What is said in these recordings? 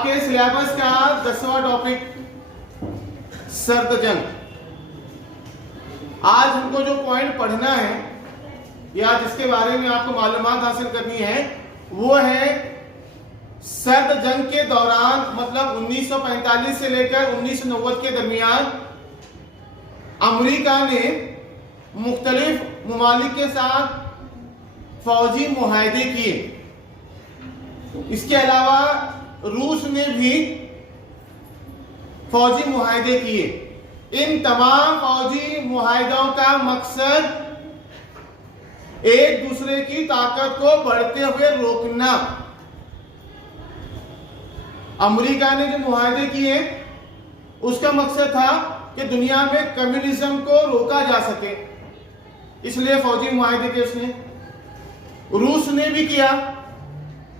आपके सिलेबस का 10वां टॉपिक सर्द जंग। आज हमको जो पॉइंट पढ़ना है या जिसके बारे में आपको मालूमात हासिल करनी है वो है सर्द जंग के दौरान, मतलब 1945 से लेकर 1990 के दरमियान अमेरिका ने मुख्तलिफ ममालिक के साथ फौजी मुआहदे किए। इसके अलावा रूस ने भी फौजी मुआहदे किए। इन तमाम फौजी मुआहदों का मकसद एक दूसरे की ताकत को बढ़ते हुए रोकना। अमेरिका ने जो मुआहदे किए उसका मकसद था कि दुनिया में कम्युनिज्म को रोका जा सके, इसलिए फौजी मुआहदे किए उसने। रूस ने भी किया।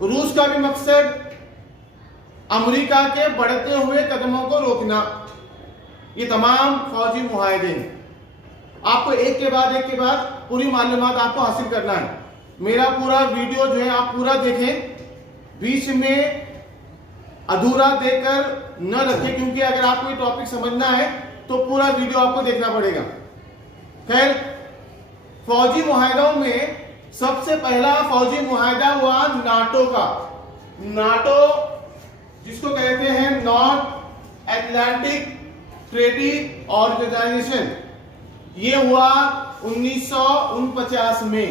रूस का भी मकसद अमेरिका के बढ़ते हुए कदमों को रोकना। ये तमाम फौजी मुआहदे हैं। आपको एक के बाद पूरी मालूमात आपको हासिल करना है। मेरा पूरा वीडियो जो है आप पूरा देखें, बीच में अधूरा देखकर न रखें, क्योंकि अगर आपको ये टॉपिक समझना है तो पूरा वीडियो आपको देखना पड़ेगा। खैर, फौजी मुआहदों में सबसे पहला फौजी मुआहदा हुआ नाटो का। नाटो जिसको कहते हैं नॉर्थ अटलांटिक ट्रेडी ऑर्गेनाइजेशन, ये हुआ 1949 में।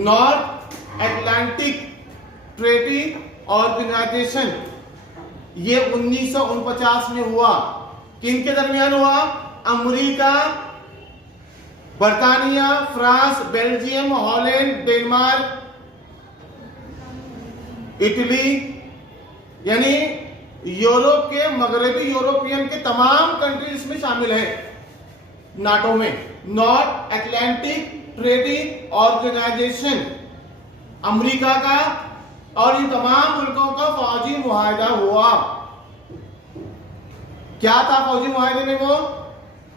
नॉर्थ अटलांटिक ट्रेडी ऑर्गेनाइजेशन ये 1949 में हुआ। किन के दरमियान हुआ? अमेरिका, बर्तानिया, France, Belgium, Holland, Denmark, Italy, यानी यूरोप के, मगरबी यूरोपियन के तमाम कंट्रीज इसमें शामिल है नाटो में। North Atlantic Treaty Organization America का और इन तमाम मुल्कों का फौजी मुआहदा हुआ। क्या था फौजी मुआहदे में? वो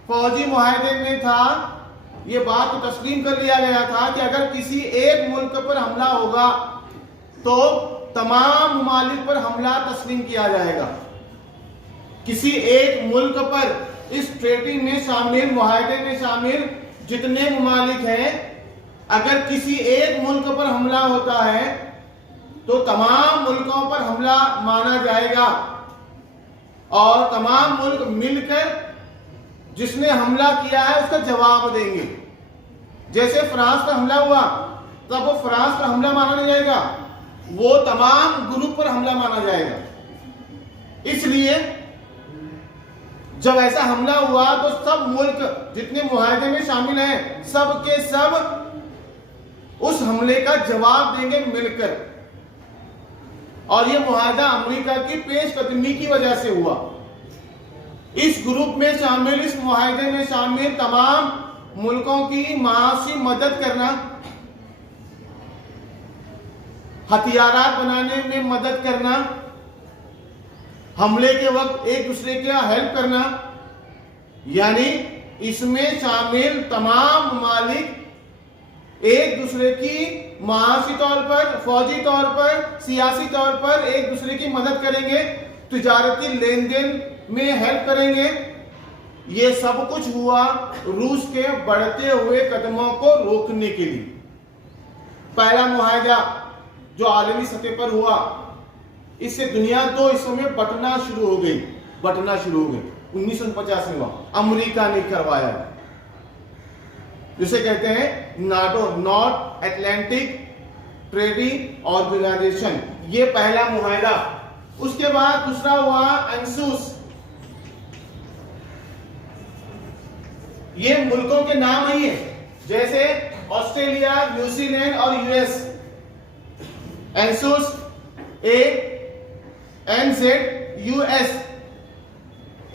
फौजी मुआहदे में था, ये बात तो तस्लीम कर लिया गया था कि अगर किसी एक मुल्क पर हमला होगा तो तमाम ममालिक पर हमला तस्लीम किया जाएगा। किसी एक मुल्क पर इस ट्रेटी में शामिल, मुआहदे में शामिल जितने ममालिक हैं, अगर किसी एक मुल्क पर हमला होता है तो तमाम मुल्कों पर हमला माना जाएगा और तमाम मुल्क मिलकर जिसने हमला किया है उसका जवाब देंगे। जैसे फ्रांस पर हमला हुआ तब वो फ्रांस पर हमला माना नहीं जाएगा, वो तमाम ग्रुप पर हमला माना जाएगा। इसलिए जब ऐसा हमला हुआ तो सब मुल्क जितने मुआहदे में शामिल हैं सब के सब उस हमले का जवाब देंगे मिलकर। और ये मुआहदा अमेरिका की पेशकदमी की वजह से हुआ। इस ग्रुप में शामिल, इस मुआहदे में शामिल तमाम मुल्कों की माशी मदद करना, हथियार बनाने में मदद करना, हमले के वक्त एक दूसरे का हेल्प करना, यानी इसमें शामिल तमाम ममालिक एक दूसरे की माशी तौर पर, फौजी तौर पर, सियासी तौर पर एक दूसरे की मदद करेंगे, तिजारती लेन देन में हेल्प करेंगे। ये सब कुछ हुआ रूस के बढ़ते हुए कदमों को रोकने के लिए। पहला मुआहदा जो आलमी सतह पर हुआ, इससे दुनिया दो हिस्सों में बंटना शुरू हो गई। 1949 में हुआ, अमेरिका ने करवाया, जिसे कहते हैं NATO, North Atlantic Treaty Organization. ये पहला मुआहदा। उसके बाद दूसरा हुआ एंसूस। ये मुल्कों के नाम ही है, जैसे ऑस्ट्रेलिया, न्यूजीलैंड और US. एंसूस, A N Z US.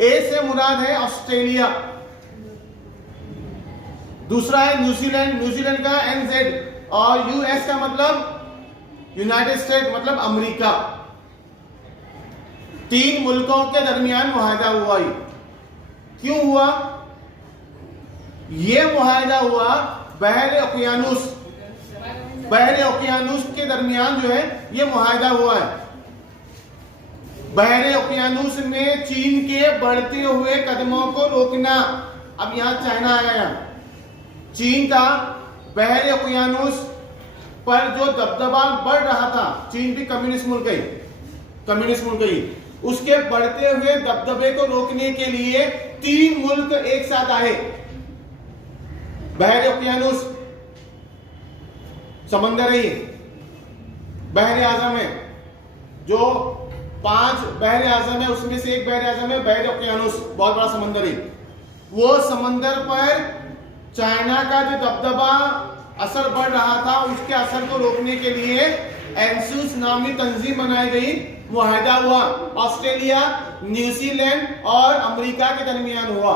ए से मुराद है ऑस्ट्रेलिया, दूसरा है न्यूजीलैंड, न्यूजीलैंड का एनजेड, और यूएस का मतलब यूनाइटेड स्टेट, मतलब अमेरिका। तीन मुल्कों के दरमियान मुआहदा हुआ। क्यों हुआ? यह मुआहदा हुआ बहरे ओकियानुस के दरमियान जो है यह मुआहदा हुआ है। बहरे ओकियानूस में चीन के बढ़ते हुए कदमों को रोकना। अब यहां चाइना आ गया। चीन का बहरे ओकियानूस पर जो दबदबा बढ़ रहा था, चीन भी कम्युनिस्ट मुल्क ही, उसके बढ़ते हुए दबदबे को रोकने के लिए 3 मुल्क एक साथ आए। बहरे ओकियानूस समंदर है, बहरे आजम है, जो 5 बहरे आजम है उसमें से एक बहरे आजम है बहरे ओकियानूस, बहुत बड़ा समंदर है। वो समंदर पर चाइना का जो दबदबा असर बढ़ रहा था, उसके असर को रोकने के लिए एनसूस नामी तंजीम बनाई गई। मुआहदा हुआ, ऑस्ट्रेलिया, न्यूजीलैंड और अमेरिका के दरमियान हुआ।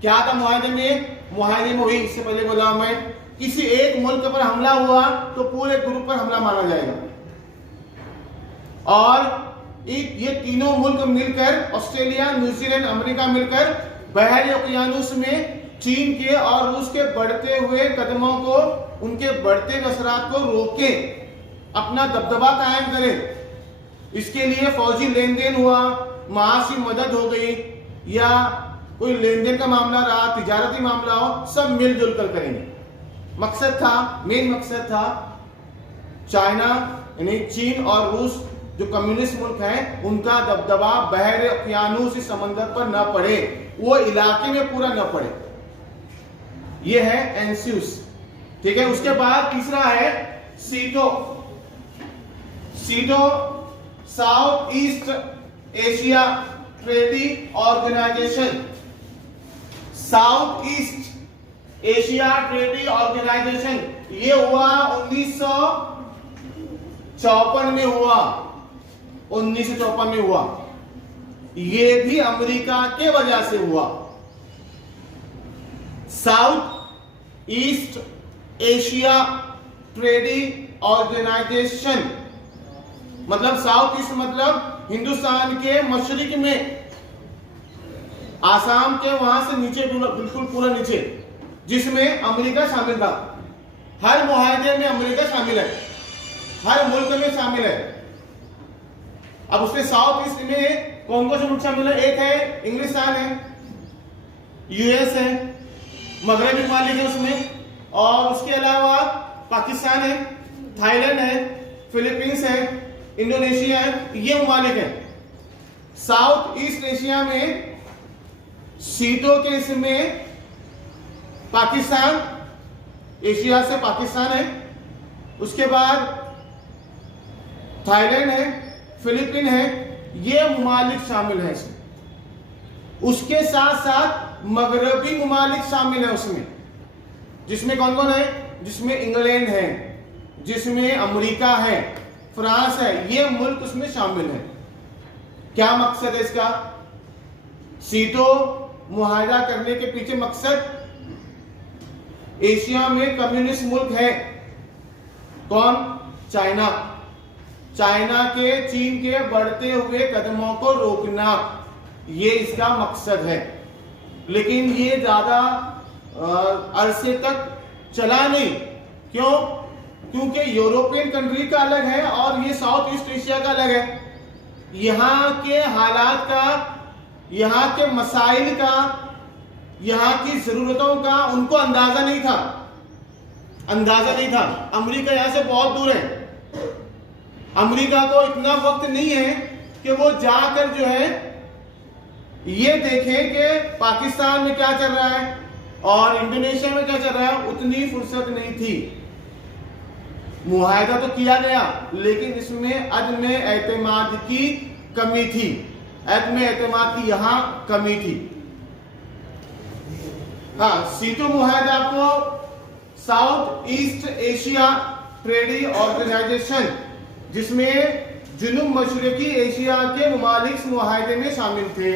क्या था मुआहदे में वही इससे पहले बोला मैं, किसी एक मुल्क पर हमला हुआ तो पूरे ग्रुप पर हमला माना जाएगा। और ये तीनों मुल्क मिलकर, ऑस्ट्रेलिया, न्यूजीलैंड, अमेरिका मिलकर बहरे ओकियानूस में चीन के और रूस के बढ़ते हुए कदमों को, उनके बढ़ते असरात को रोके, अपना दबदबा कायम करे। इसके लिए फौजी लेन देन हुआ, माशी मदद हो गई, या कोई लेन देन का मामला रहा, तिजारती मामला हो, सब मिलजुल कर करेंगे। मेन मकसद था चाइना यानी चीन और रूस जो कम्युनिस्ट मुल्क हैं, उनका दबदबा बहरे ओकियानूस इस समंदर पर न पड़े, वो इलाके में पूरा न पड़े। ये है एनसूस, ठीक है। उसके बाद तीसरा है SEATO South East Asia Treaty Organization. South East Asia Treaty Organization ये हुआ 1954 में हुआ, 1954 में हुआ। ये भी अमेरिका के वजह से हुआ। South East Asia Treaty Organization मतलब साउथ ईस्ट मतलब हिंदुस्तान के मशरिक में, आसाम के वहां से नीचे, बिल्कुल पूरा नीचे, जिसमें अमेरिका शामिल था। हर मुआहदे में अमेरिका शामिल है, हर मुल्क में शामिल है। अब उसके साउथ ईस्ट में कौन कौन से मुल्क शामिल है? एक है इंग्लिस्तान है, यूएस है, मगरबी ममालिक है उसमें, और उसके अलावा पाकिस्तान है, थाईलैंड है, फिलीपींस है, इंडोनेशिया है, ये ममालिक है। साउथ ईस्ट एशिया में सीटों के इसमें पाकिस्तान, एशिया से पाकिस्तान है, उसके बाद थाईलैंड है, फिलीपीन है, ये ममालिक शामिल है इसमें। उसके साथ साथ मगरबी ममालिक शामिल है उसमें, जिसमें कौन कौन है? जिसमें इंग्लैंड है, जिसमें अमेरिका है, फ्रांस है, ये मुल्क उसमें शामिल है। क्या मकसद है इसका? सीटो मुआहदा करने के पीछे मकसद, एशिया में कम्युनिस्ट मुल्क है कौन? चाइना। चाइना के, चीन के बढ़ते हुए कदमों को रोकना, ये इसका मकसद है। लेकिन ये ज्यादा अरसे तक चला नहीं। क्यों? क्योंकि यूरोपियन कंट्री का अलग है और ये साउथ ईस्ट एशिया का अलग है। यहाँ के हालात का, यहाँ के मसाइल का, यहाँ की जरूरतों का उनको अंदाजा नहीं था। अमेरिका यहाँ से बहुत दूर है। अमेरिका को इतना वक्त नहीं है कि वो जाकर जो है ये देखें कि पाकिस्तान में क्या चल रहा है और इंडोनेशिया में क्या चल रहा है, उतनी फुर्सत नहीं थी। मुआहदा तो किया गया, लेकिन इसमें अदम एतमाद की कमी थी, अदम एतमाद की यहां कमी थी। हाँ, सीटो मुआहदा को South East Asia Treaty Organization, जिसमें जुनूब मशरकी एशिया के ममालिक इस मुआहदे में शामिल थे।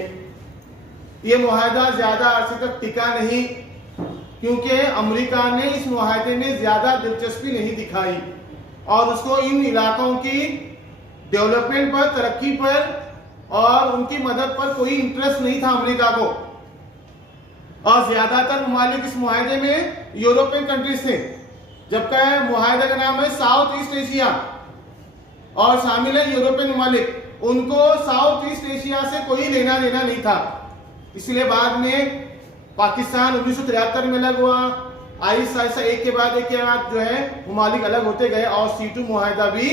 ये मुआहदा ज्यादा अरसे तक टिका नहीं, क्योंकि अमेरिका ने इस मुआहदे में ज्यादा दिलचस्पी नहीं दिखाई और उसको इन इलाकों की डेवलपमेंट पर, तरक्की पर और उनकी मदद पर कोई इंटरेस्ट नहीं था अमेरिका को। और ज्यादातर ममालिक इस मुआहदे में यूरोपियन कंट्रीज थे, जबकि मुआहदे का नाम है साउथ ईस्ट एशिया और शामिल है यूरोपियन ममालिक। उनको साउथ ईस्ट एशिया से कोई लेना देना नहीं था। इसलिए बाद में पाकिस्तान 1973 में अलग हुआ, आहिस्ता आहिस्ता एक के बाद जो है ममालिक अलग होते गए और C2 मुआहिदा भी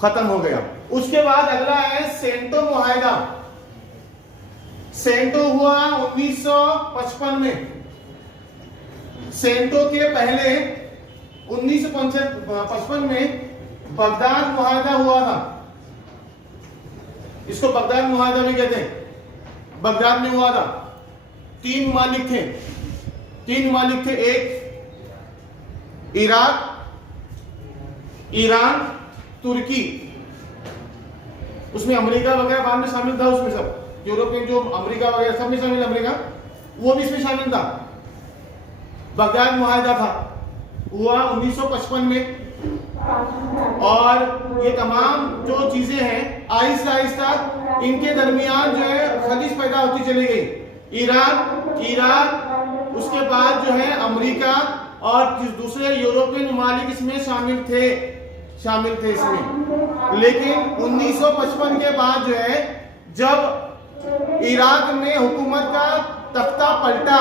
खत्म हो गया। उसके बाद अगला है सेंटो मुआहिदा। सेंटो हुआ 1955 में। सेंटो के पहले 1955 में बगदाद मुआहिदा हुआ था। इसको बगदाद मुआहिदा भी कहते हैं। बगदाद में हुआ था। तीन ममालिक थे, एक इराक, ईरान, तुर्की। उसमें अमेरिका वगैरह बाद में शामिल था, उसमें सब यूरोपियन जो अमेरिका वगैरह सब में शामिल, अमेरिका वो भी इसमें शामिल था। बगदाद मुआहिदा था, हुआ 1955 में। और ये तमाम जो चीजें हैं आहिस्ता आहिस्ता इनके दरमियान जो है खलीज पैदा होती चली गई। ईरान, इराक, उसके बाद जो है अमेरिका और दूसरे यूरोपियन ममालिक इसमें शामिल थे इसमें। लेकिन 1955 के बाद जो है जब इराक में हुकूमत का तख्ता पलटा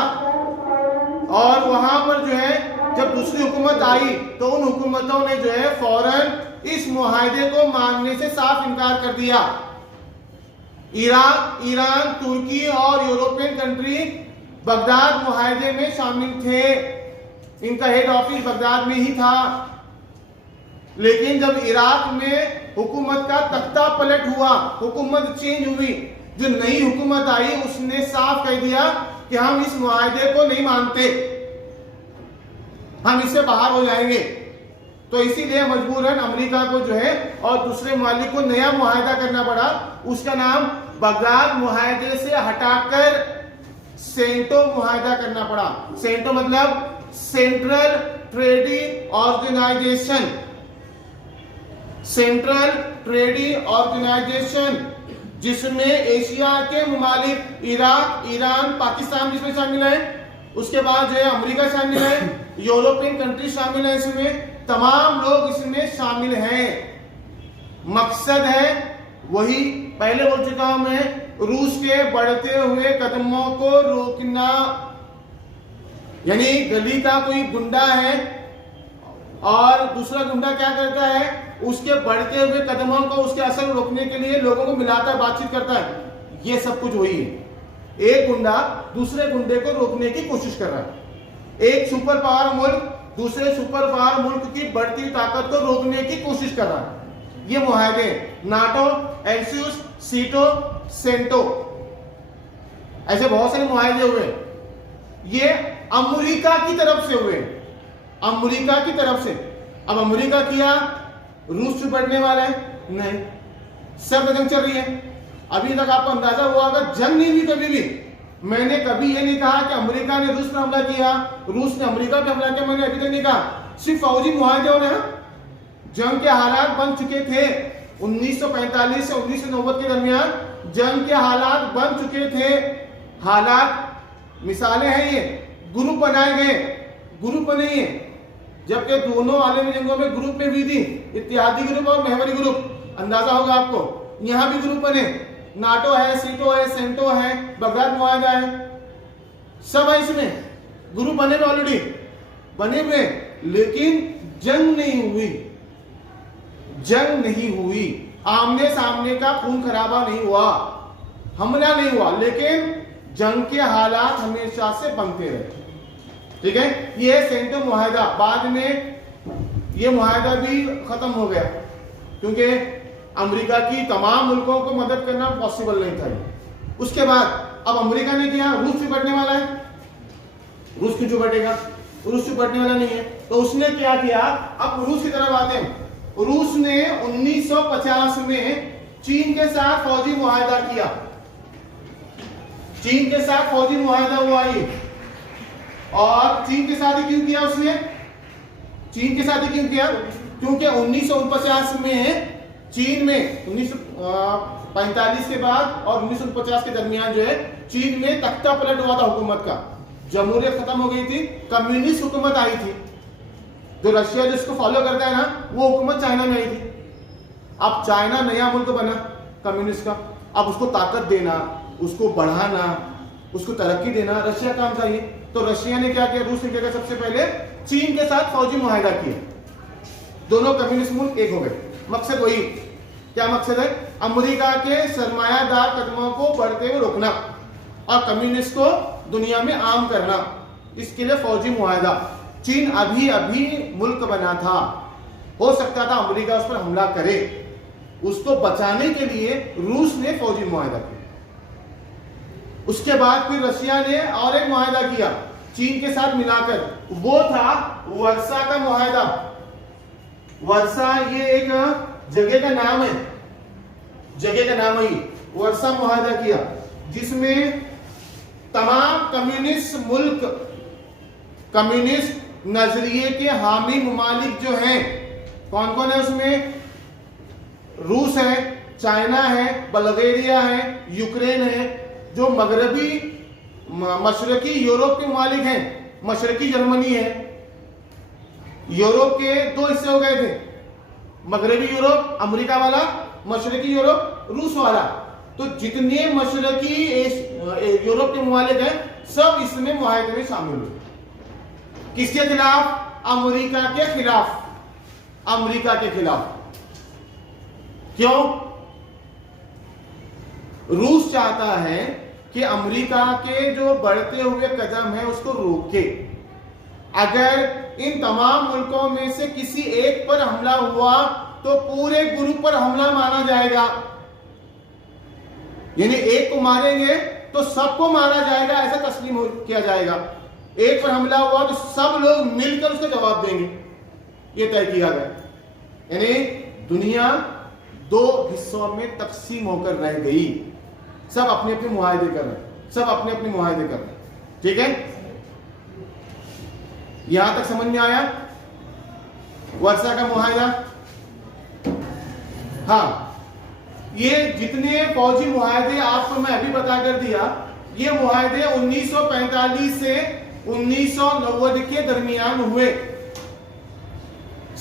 और वहां पर जो है जब दूसरी हुकूमत आई तो उन हुकूमतों ने जो है फौरन इस मुआहिदे को मानने से साफ इनकार कर दिया। इराक, ईरान, तुर्की और यूरोपियन कंट्री बगदाद मुआहिदे में शामिल थे। इनका हेड ऑफिस बगदाद में ही था। लेकिन जब इराक में हुकूमत का तख्ता पलट हुआ, हुकूमत चेंज हुई, जो नई हुकूमत आई उसने साफ कह दिया कि हम इस मुआहिदे को नहीं मानते, हम इससे बाहर हो जाएंगे। तो इसीलिए मजबूरन अमेरिका को जो है और दूसरे ममालिक को नया मुआहिदा करना पड़ा। उसका नाम बगदाद मुआहिदे से हटाकर सेंटो मुआहिदा करना पड़ा। सेंटो मतलब Central Trading Organization. Central Trading Organization जिसमें एशिया के ममालिक इराक, ईरान, पाकिस्तान इसमें शामिल है। उसके बाद जो है अमेरिका शामिल है, यूरोपियन कंट्री शामिल है, इसमें तमाम लोग इसमें शामिल हैं। मकसद है वही पहले बोल चुका हूं मैं, रूस के बढ़ते हुए कदमों को रोकना। यानी गली का कोई गुंडा है और दूसरा गुंडा क्या करता है, उसके बढ़ते हुए कदमों को, उसके असर रोकने के लिए लोगों को मिलाता है, बातचीत करता है। ये सब कुछ वही है। एक गुंडा दूसरे गुंडे को रोकने की कोशिश कर रहा है। एक सुपर पावर मुल्क दूसरे सुपर पावर मुल्क की बढ़ती ताकत को रोकने की कोशिश कर रहा है। ये मुआहिदे नाटो, एलसीयूस, सीटो, सेंटो, ऐसे बहुत सारे मुआहिदे हुए। ये अमेरिका की तरफ से हुए, अमेरिका की तरफ से। अब अमेरिका किया, रूस से बढ़ने वाला है नहीं, सब जंग चल रही है। अभी तक आपको अंदाजा हुआ होगा जंग नहीं हुई कभी भी। मैंने कभी ये नहीं कहा कि अमेरिका ने रूस पर हमला किया, रूस ने अमेरिका पे हमला किया, मैंने अभी तक नहीं कहा। सिर्फ फौजी मुआहिदे हो रहे हैं। जंग के हालात बन चुके थे 1945 से 1990 के दरमियान, जंग के हालात बन चुके थे। हालात मिसालें हैं, ये ग्रुप बनाए गए, ग्रुप बने हैं। जबकि दोनों आलमी जंगों में ग्रुप में भी थी, इत्तेहादी ग्रुप और महवरी ग्रुप। अंदाजा होगा आपको, यहां भी ग्रुप बने, नाटो है, सीटो है, सेंटो है, बगदाद मुआहिदा है, सब है इसमें। ग्रुप बने में ऑलरेडी बने हुए, लेकिन जंग नहीं हुई, जंग नहीं हुई, आमने सामने का खून खराबा नहीं हुआ, हमला नहीं हुआ, लेकिन जंग के हालात हमेशा से बनते रहे। ठीक है, ये है सेंटो मुआहिदा। बाद में ये मुआहिदा भी खत्म हो गया क्योंकि अमेरिका की तमाम मुल्कों को मदद करना पॉसिबल नहीं था। उसके बाद अब अमेरिका ने किया, रूस भी बढ़ने वाला है, रूस क्यों बढ़ेगा, रूस भी बढ़ने वाला नहीं है, तो उसने क्या किया। अब रूस की तरफ आते हैं। रूस ने 1950 में चीन के साथ फौजी मुआहिदा किया। चीन के साथ फौजी मुआहिदा हुआ ये, और चीन के साथ ही क्यों किया उसने, चीन के साथ ही क्यों किया, क्योंकि 1949 में चीन में 1945 के बाद और 1949 के दरमियान जो है चीन में तख्ता पलट हुआ था हुकूमत का। जमहूरियत खत्म हो गई थी, कम्युनिस्ट हुकूमत आई थी। जो रशिया जिसको फॉलो करता है ना, वो हुकूमत चाइना में आई थी। अब चाइना नया मुल्क बना कम्युनिस्ट का, अब उसको ताकत देना, उसको बढ़ाना, उसको तरक्की देना रशिया काम चाहिए। तो रशिया ने क्या किया, रूस ने क्या किया, सबसे पहले चीन के साथ फौजी मुआहदा किया, दोनों कम्युनिस्ट मुल्क एक हो गए। मकसद वही, क्या मकसद है, अमेरिका के सरमायादार कदमों को बढ़ते हुए रोकना और कम्युनिस्ट को दुनिया में आम करना, इसके लिए फौजी मुआहदा। चीन अभी अभी मुल्क बना था, हो सकता था अमेरिका उस पर हमला करे, उसको बचाने के लिए रूस ने फौजी मुआहदा किया। उसके बाद फिर रशिया ने और एक मुआहदा किया चीन के साथ मिलाकर, वो था वर्सा का मुआहदा। वर्सा ये एक जगह का नाम है, जगह का नाम ही वर्सा मुआहदा किया, जिसमें तमाम कम्युनिस्ट मुल्क, कम्युनिस्ट नजरिए के हामी ममालिक जो हैं, कौन कौन है उसमें, रूस है, चाइना है, बल्गेरिया है, यूक्रेन है, जो मगरबी मशरकी यूरोप के ममालिक हैं, मशरकी जर्मनी है, यूरोप के दो हिस्से हो गए थे, मगरबी यूरोप अमेरिका वाला, मशरकी यूरोप रूस वाला। तो जितने मशरकी यूरोप के ममालिक हैं सब इसमें मुआहदे में शामिल हुए। किसके खिलाफ, अमेरिका के खिलाफ, अमेरिका के खिलाफ। क्यों, रूस चाहता है कि अमेरिका के जो बढ़ते हुए कदम है उसको रोके। अगर इन तमाम मुल्कों में से किसी एक पर हमला हुआ तो पूरे ग्रुप पर हमला माना जाएगा, यानी एक को मारेंगे तो सबको मारा जाएगा, ऐसा तस्लीम किया जाएगा। एक पर हमला हुआ तो सब लोग मिलकर उसका जवाब देंगे, यह तय किया गया। यानी दुनिया दो हिस्सों में तकसीम होकर रह गई, सब अपने अपने मुआहदे कर रहे, सब अपने अपने मुआहदे कर रहे। ठीक है, यहां तक समझ में आया वर्सा का मुआहदा। हाँ, ये जितने फौजी मुआहदे आपको मैं अभी बता कर दिया, ये मुआहदे 1945 से 1990 के दरमियान हुए।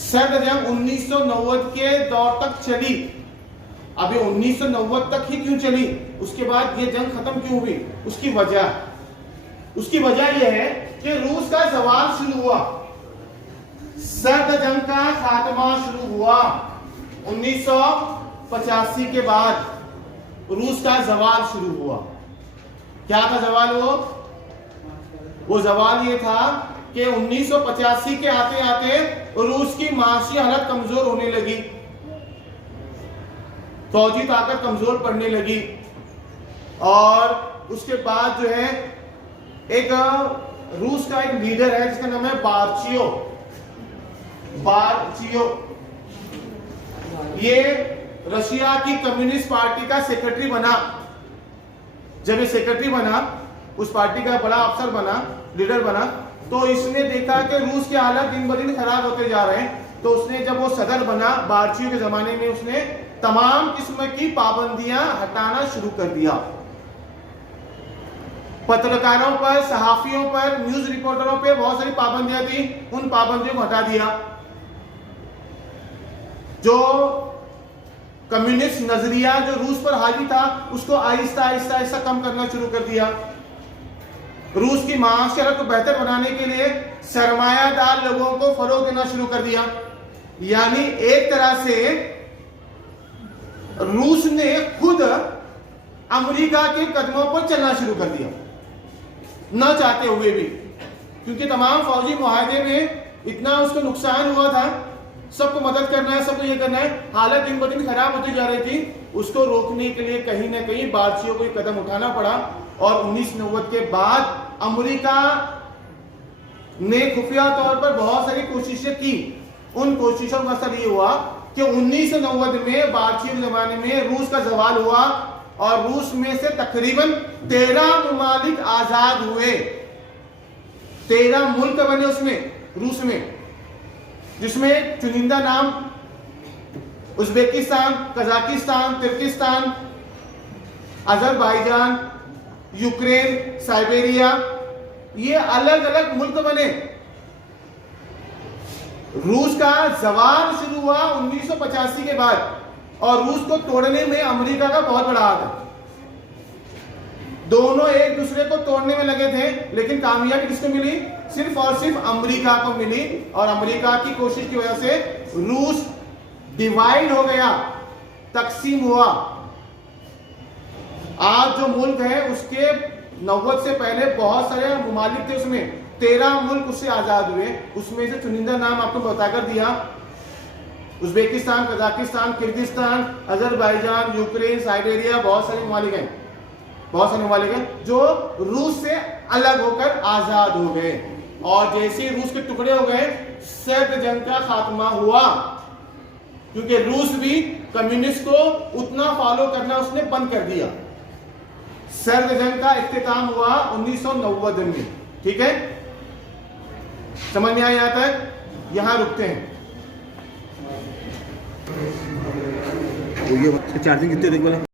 सर्द जंग 1990 के दौर तक चली। अभी 1990 तक ही क्यों चली, उसके बाद ये जंग खत्म क्यों हुई, उसकी वजह यह है कि रूस का जवाल शुरू हुआ, सर्द जंग का खात्मा शुरू हुआ 1985 के बाद रूस का जवाल शुरू हुआ। क्या था जवाल, वो जवाल ये था कि 1985 के आते आते रूस की माशी हालत कमजोर होने लगी, फौजी ताकत कमजोर पड़ने लगी, और उसके बाद जो है एक रूस का एक लीडर है जिसका नाम है बारचियो। ये रशिया की कम्युनिस्ट पार्टी का सेक्रेटरी बना। जब ये सेक्रेटरी बना, उस पार्टी का बड़ा अफसर बना, लीडर बना, तो इसने देखा कि रूस के हालत दिन ब दिन खराब होते जा रहे हैं। तो उसने जब वो सदर बना बारचियो के जमाने में, उसने तमाम किस्म की पाबंदियां हटाना शुरू कर दिया। पत्रकारों पर, सहाफियों पर, न्यूज रिपोर्टरों पर बहुत सारी पाबंदियां थी, उन पाबंदियों को हटा दिया। जो कम्युनिस्ट नजरिया जो रूस पर हावी था उसको आहिस्ता आहिस्ता आहिस्ता कम करना शुरू कर दिया। रूस की माशरत को बेहतर बनाने के लिए सरमायादार लोगों को फरोग देना शुरू कर दिया। यानी एक तरह से रूस ने खुद अमेरिका के कदमों पर चलना शुरू कर दिया, न चाहते हुए भी, क्योंकि तमाम फौजी मुआहदे में इतना उसको नुकसान हुआ था, सबको मदद करना है, सबको ये करना है, हालत दिन ब दिन खराब होती जा रही थी। उसको रोकने के लिए कहीं ना कहीं बादशाहों को कदम उठाना पड़ा। और 1990 के बाद अमेरिका ने खुफिया तौर पर बहुत सारी कोशिशें की। उन कोशिशों का असर ये हुआ कि 1990 में बादशाह के जमाने में रूस का जवाल हुआ और रूस में से तकरीबन 13 ममालिक आजाद हुए। 13 मुल्क बने उसमें, रूस में, जिसमें चुनिंदा नाम उज्बेकिस्तान, कजाकिस्तान, तुर्किस्तान, अजरबैजान, यूक्रेन, साइबेरिया, ये अलग अलग मुल्क बने। रूस का जवाल शुरू हुआ 1985 के बाद। और रूस को तोड़ने में अमेरिका का बहुत बड़ा हाथ है। दोनों एक दूसरे को तोड़ने में लगे थे, लेकिन कामयाबी किसको मिली? सिर्फ और सिर्फ अमेरिका को मिली। और अमेरिका की कोशिश की वजह से रूस डिवाइड हो गया, तकसीम हुआ। आज जो मुल्क है उसके 90 से पहले बहुत सारे ममालिक थे, उसमें 13 मुल्क उससे आजाद हुए। उसमें से चुनिंदा नाम आपको बताकर दिया, Uzbekistan, Kazakhstan, Kyrgyzstan, Azerbaijan, Ukraine, Siberia, बहुत सारे ममालिक हैं, बहुत सारे ममालिक हैं जो रूस से अलग होकर आजाद हो गए। और जैसे रूस के टुकड़े हो गए, सर्द जंग का खात्मा हुआ, क्योंकि रूस भी कम्युनिस्ट को उतना फॉलो करना उसने बंद कर दिया। सर्द जंग का इख्तिताम हुआ 1990 में। ठीक है, समझ में आया? यहां तक, यहां रुकते हैं। ये चार्जिंग कितने देख बोला?